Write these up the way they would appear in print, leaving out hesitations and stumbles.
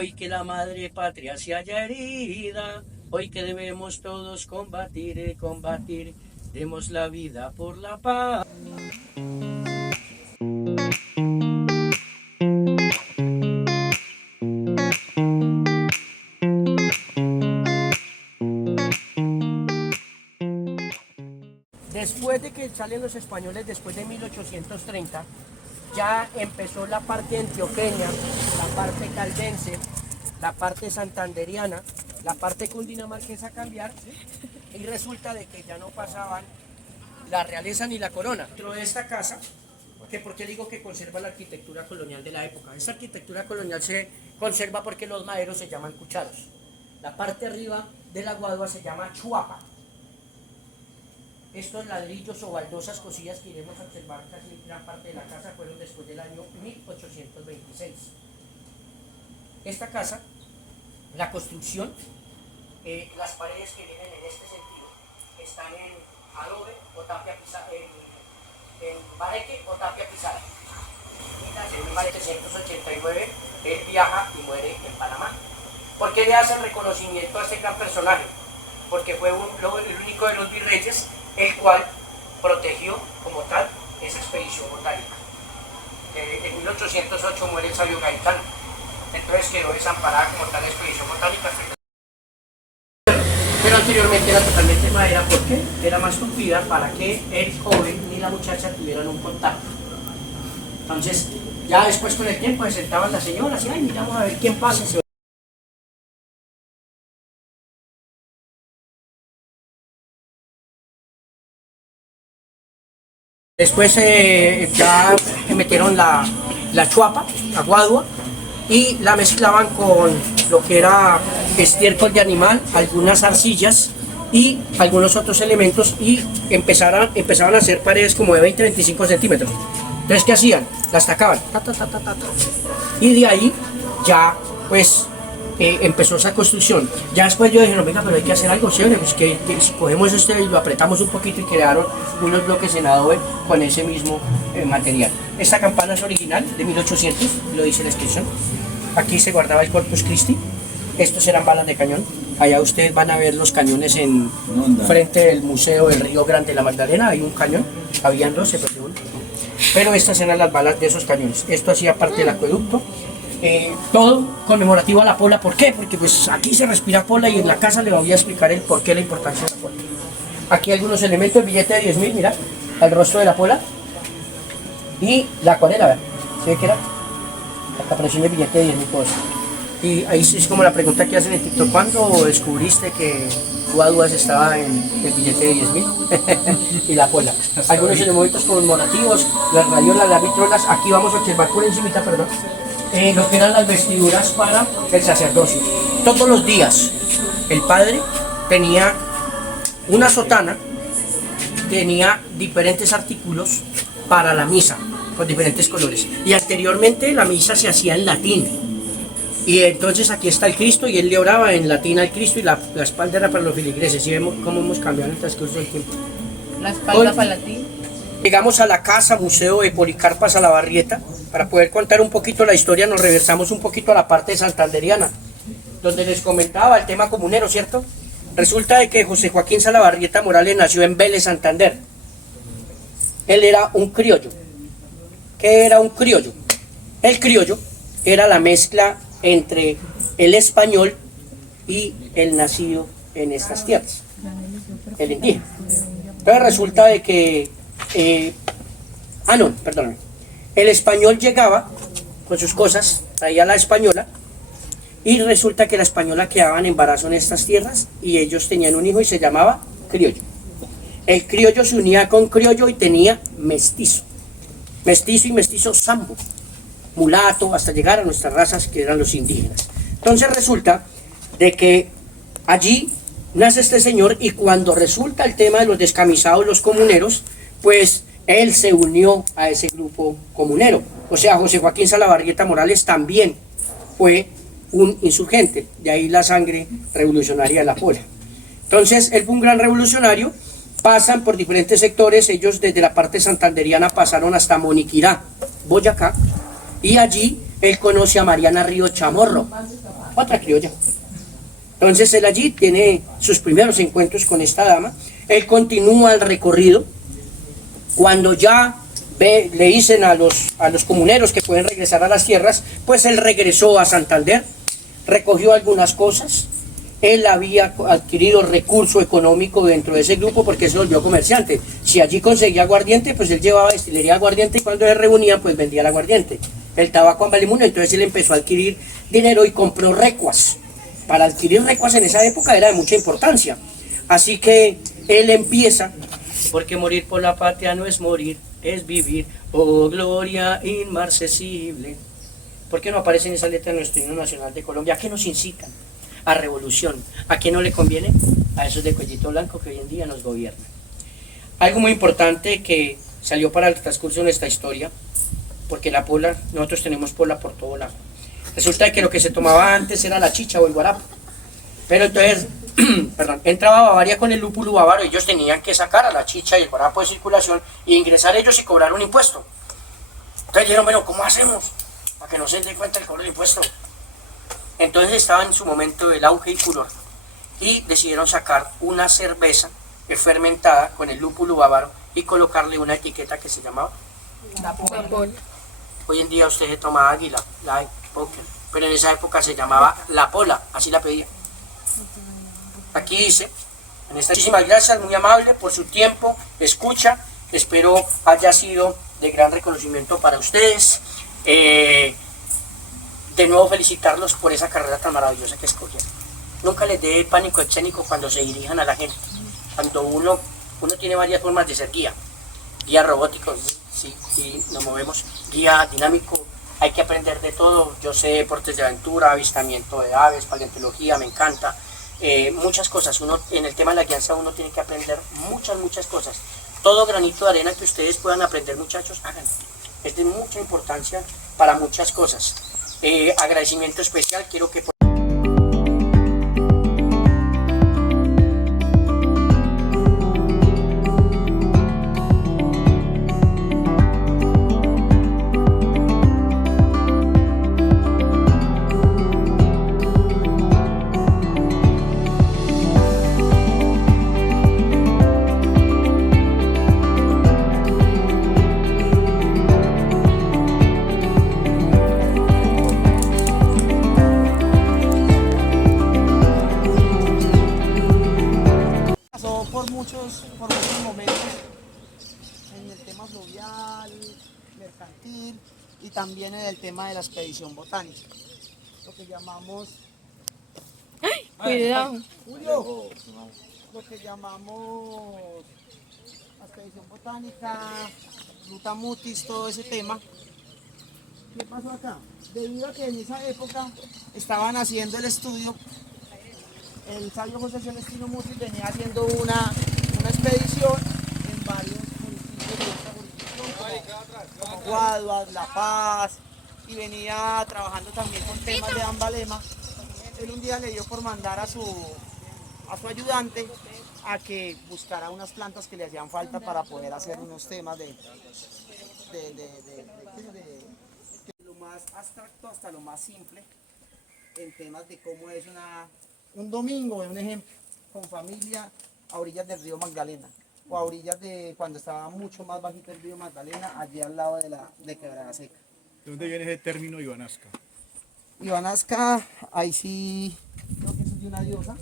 Hoy que la madre patria se halla herida, hoy que debemos todos combatir, combatir, demos la vida por la paz. Después de que salen los españoles, después de 1830, ya empezó la parte antioqueña, la parte caldense, la parte santanderiana, la parte cundinamarquesa a cambiar, y resulta de que ya no pasaban la realeza ni la corona. Dentro de esta casa, ¿por qué digo que conserva la arquitectura colonial de la época? Esta arquitectura colonial se conserva porque los maderos se llaman cucharos. La parte arriba de la guadua se llama chuapa. Estos ladrillos o baldosas cosidas que iremos a observar casi gran parte de la casa fueron después del año 1826. Esta casa, la construcción, las paredes que vienen en este sentido están en adobe o tapia pisada, en bareque o tapia pisada. En 1789 él viaja y muere en Panamá. ¿Por qué le hacen reconocimiento a este gran personaje? Porque fue el único de los virreyes el cual protegió como tal esa expedición botánica. En 1808 muere el sabio Gaitán, entonces quedó desamparada como tal la expedición botánica. Pero anteriormente era totalmente de madera, porque era más tupida para que el joven y la muchacha tuvieran un contacto. Entonces, ya después con el tiempo se sentaban las señoras y ay, miramos a ver quién pasa. Después ya metieron la chuapa, la guadua, y la mezclaban con lo que era estiércol de animal, algunas arcillas y algunos otros elementos, y empezaban a hacer paredes como de 20-25 centímetros. Entonces, ¿qué hacían? Las tacaban, y de ahí ya pues empezó esa construcción. Ya después yo dije, no, venga, pero hay que hacer algo chévere, pues que si cogemos y lo apretamos un poquito, y crearon unos bloques en adobe con ese mismo material. Esta campana es original, de 1800, lo dice la descripción. Aquí se guardaba el Corpus Christi. Estos eran balas de cañón. Allá ustedes van a ver los cañones en frente del Museo del Río Grande de la Magdalena. Hay un cañón, habían dos, pero estas eran las balas de esos cañones. Esto hacía parte del acueducto. Todo conmemorativo a la pola. ¿Por qué? Porque pues aquí se respira pola, y en la casa le voy a explicar el por qué, la importancia de la pola. Aquí algunos elementos, el billete de 10.000, mira, el rostro de la pola y la acuarela, ¿verdad? ¿Sí ve que era? La presión del billete de 10.000 cosas. Y ahí es como la pregunta que hacen en TikTok: ¿cuándo descubriste que Guaduas estaba en el billete de 10.000? Y la pola. Algunos elementos conmemorativos, las radiolas, las vitrolas. Aquí vamos a observar por encimita, perdón, lo que eran las vestiduras para el sacerdocio. Todos los días el padre tenía una sotana, tenía diferentes artículos para la misa, con diferentes colores. Y anteriormente la misa se hacía en latín. Y entonces aquí está el Cristo, y él le oraba en latín al Cristo, y la espalda era para los feligreses. Y vemos cómo hemos cambiado en el transcurso del tiempo. La espalda para latín. Llegamos a la casa Museo de Policarpa Salabarrieta. Para poder contar un poquito la historia, nos reversamos un poquito a la parte santanderiana, donde les comentaba el tema comunero, ¿cierto? Resulta de que José Joaquín Salabarrieta Morales nació en Vélez, Santander. Él era un criollo. ¿Qué era un criollo? El criollo era la mezcla entre el español y el nacido en estas tierras, el indígena. Entonces resulta de que perdóname. El español llegaba con sus cosas, traía la española, y resulta que la española quedaba en embarazo en estas tierras, y ellos tenían un hijo y se llamaba criollo. El criollo se unía con criollo y tenía mestizo. Mestizo y mestizo sambo, mulato, hasta llegar a nuestras razas, que eran los indígenas. Entonces resulta de que allí nace este señor, y cuando resulta el tema de los descamisados, los comuneros, pues él se unió a ese grupo comunero. O sea, José Joaquín Salabarrieta Morales también fue un insurgente, de ahí la sangre revolucionaria de la pola. Entonces, él fue un gran revolucionario. Pasan por diferentes sectores. Ellos desde la parte santanderiana pasaron hasta Moniquirá, Boyacá, y allí él conoce a Mariana Río Chamorro, otra criolla. Entonces él allí tiene sus primeros encuentros con esta dama, él continúa el recorrido, cuando ya le dicen a los comuneros que pueden regresar a las tierras, pues él regresó a Santander, recogió algunas cosas, él había adquirido recurso económico dentro de ese grupo porque se volvió comerciante. Si allí conseguía aguardiente, pues él llevaba destilería de aguardiente y cuando se reunían, pues vendía el aguardiente. El tabaco en Valimundo, entonces él empezó a adquirir dinero y compró recuas. Para adquirir recuas en esa época era de mucha importancia. Así que él empieza, porque morir por la patria no es morir, es vivir, oh gloria inmarcesible. ¿Por qué no aparece en esa letra de nuestro himno nacional de Colombia? ¿A qué nos incitan? A revolución. ¿A qué no le conviene? A esos de cuellito blanco que hoy en día nos gobiernan. Algo muy importante que salió para el transcurso de nuestra historia, porque la pola, nosotros tenemos pola por todo lado. Resulta que lo que se tomaba antes era la chicha o el guarapo. Pero entonces, perdón, entraba Bavaria con el lúpulo bávaro y ellos tenían que sacar a la chicha y el guarapo de circulación y ingresar ellos y cobrar un impuesto. Entonces dijeron, bueno, ¿cómo hacemos para que no se den cuenta el cobro del impuesto? Entonces estaba en su momento el auge y furor y decidieron sacar una cerveza fermentada con el lúpulo bávaro y colocarle una etiqueta que se llamaba La pola. Hoy en día usted se toma Águila, Light, Poker, pero en esa época se llamaba La Pola, así la pedía. Aquí dice, muchísimas gracias, muy amable por su tiempo, escucha, espero haya sido de gran reconocimiento para ustedes. De nuevo felicitarlos por esa carrera tan maravillosa que escogieron. Nunca les dé pánico escénico cuando se dirijan a la gente. Cuando uno tiene varias formas de ser guía. Guía robótico, sí, nos movemos. Guía dinámico, hay que aprender de todo. Yo sé deportes de aventura, avistamiento de aves, paleontología, me encanta. Muchas cosas. En el tema de la guianza uno tiene que aprender muchas cosas. Todo granito de arena que ustedes puedan aprender, muchachos, háganlo. Es de mucha importancia para muchas cosas. Agradecimiento especial, quiero que... por muchos momentos en el tema fluvial, mercantil y también en el tema de la expedición botánica. Lo que llamamos... Cuidado. Julio, lo que llamamos la expedición botánica, ruta mutis, todo ese tema. ¿Qué pasó acá? Debido a que en esa época estaban haciendo el estudio, el sabio José Celestino Mutis venía haciendo una expedición en varios municipios de esta jurisdicción, como Guaduas, La Paz, y venía trabajando también con temas de Ambalema. Él un día le dio por mandar a su ayudante a que buscara unas plantas que le hacían falta para poder hacer unos temas de lo más abstracto hasta lo más simple, en temas de cómo es un domingo, un ejemplo, con familia a orillas del río Magdalena, o a orillas de cuando estaba mucho más bajito el río Magdalena, allí al lado de Quebrada Seca. ¿De dónde viene ese término Ivanasca? Ivanasca, ahí sí, creo que eso es de una diosa.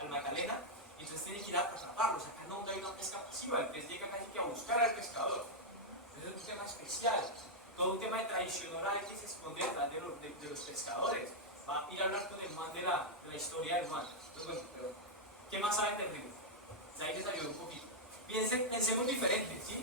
al Magdalena, y entonces tiene que ir a atraparlos. Acá no hay una pesca pasiva, el pez llega casi que a buscar al pescador. Entonces es un tema especial, todo un tema de tradición oral que se esconde detrás de los pescadores. Va a ir a hablar con el man de la historia del man. Entonces, bueno, pero ¿Qué más saben del río? De ahí les ayudo un poquito. Pensemos diferente, ¿sí?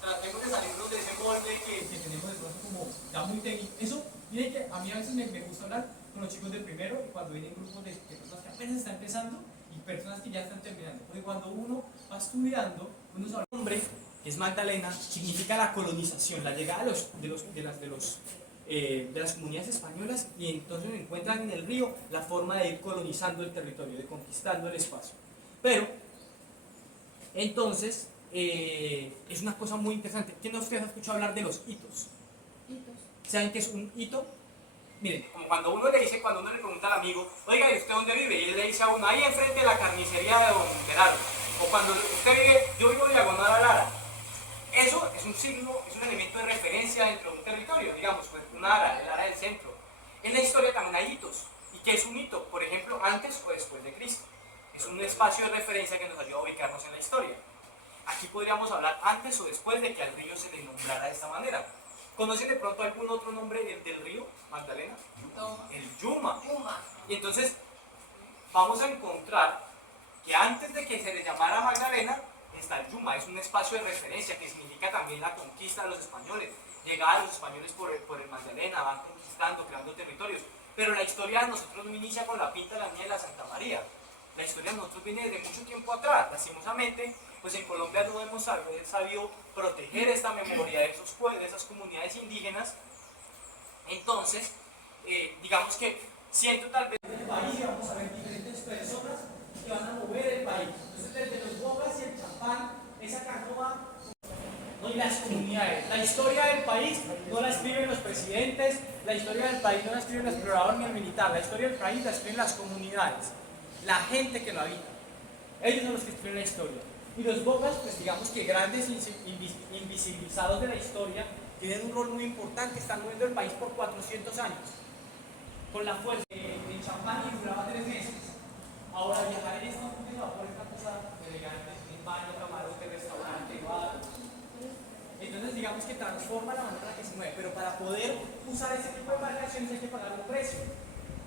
Tratemos de salirnos de ese molde que tenemos de pronto como ya muy técnico. Eso, miren que a mí a veces me gusta hablar con los chicos del primero y cuando vienen grupos de personas que apenas están empezando y personas que ya están terminando. Porque cuando uno va estudiando, uno sabe el nombre, que es Magdalena, significa la colonización, la llegada de las comunidades españolas, y entonces encuentran en el río la forma de ir colonizando el territorio, de conquistando el espacio. Pero, entonces, es una cosa muy interesante. ¿Quién de ustedes ha escuchado hablar de los hitos? ¿Saben qué es un hito? Miren, como cuando uno le pregunta al amigo, oiga, ¿y usted dónde vive? Y él le dice a uno, ahí enfrente de la carnicería de don Gerardo. O cuando usted vive, yo vivo diagonal a Lara. Eso es un signo, es un elemento de referencia dentro de un territorio, digamos, pues una ara, el ara del centro. En la historia también hay hitos. ¿Y qué es un hito? Por ejemplo, antes o después de Cristo. Es un espacio de referencia que nos ayuda a ubicarnos en la historia. Aquí podríamos hablar antes o después de que al río se le nombrara de esta manera. ¿Conocen de pronto algún otro nombre del río, Magdalena? No. El Yuma. Y entonces vamos a encontrar que antes de que se le llamara Magdalena, está el Yuma. Es un espacio de referencia que significa también la conquista de los españoles. Llegaban los españoles por el Magdalena, van conquistando, creando territorios. Pero la historia de nosotros no inicia con la Pinta, la Niña y la Santa María. La historia de nosotros viene desde mucho tiempo atrás. Lastimosamente, pues en Colombia no hemos sabido proteger esta memoria de esos pueblos, de esas comunidades indígenas. Entonces, digamos que siento tal vez en el país vamos a ver diferentes personas que van a mover el país. Entonces, desde los bogas y el champán, esa canoa, no, y las comunidades. La historia del país no la escriben los presidentes, la historia del país no la escribe el explorador ni el militar, la historia del país la escriben las comunidades, la gente que lo habita. Ellos son los que escriben la historia. Y los bogas, pues digamos que grandes invisibilizados de la historia, tienen un rol muy importante, están moviendo el país por 400 años. Con la fuerza de champán y duraba 3 meses. Ahora viajar en esta por esta cosa elegante, en baño, camarote, restaurante, bar. Entonces digamos que transforma la manera en la que se mueve, pero para poder usar ese tipo de embarcaciones hay que pagar un precio.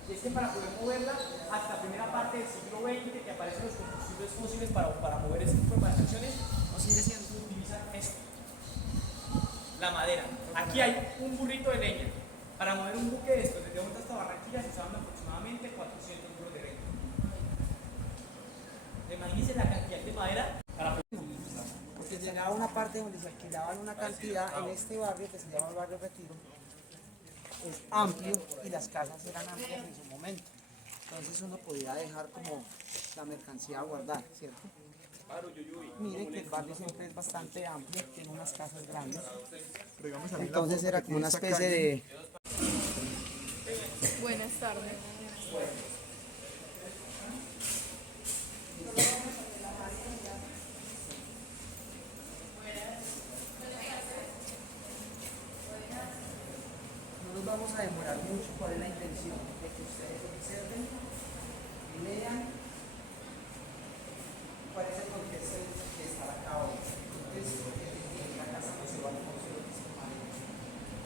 Y es que para poder moverla hasta la primera parte del siglo XX, que aparecen los combustibles fósiles para mover ese tipo de embarcaciones, no sigue siendo utilizar esto, la madera. Aquí hay un burrito de leña. Para mover un buque de estos desde Bogotá hasta Barranquilla se usaban aproximadamente 400 burros de leña. Imagínense la cantidad de madera para... Porque llegaba una parte donde se alquilaban una cantidad en este barrio que se llama el barrio Retiro. Es amplio y las casas eran amplias en su momento. Entonces uno podía dejar como la mercancía guardada, ¿cierto? Miren que el barrio siempre es bastante amplio, tiene unas casas grandes. Entonces era como una especie de... Buenas tardes. No nos vamos a demorar mucho. ¿Cuál es la intención? De que ustedes observen, lean cuál es el contexto que está acá hoy. Entonces, la casa no se va a conocer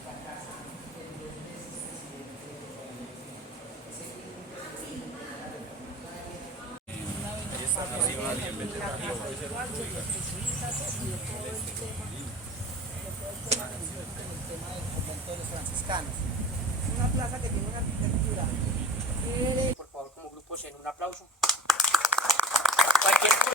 la casa en 2 meses presidente de los ese el tema del convento de los franciscanos. Es una plaza que tiene una arquitectura. Por favor, como grupos, en un aplauso. Cualquier cosa.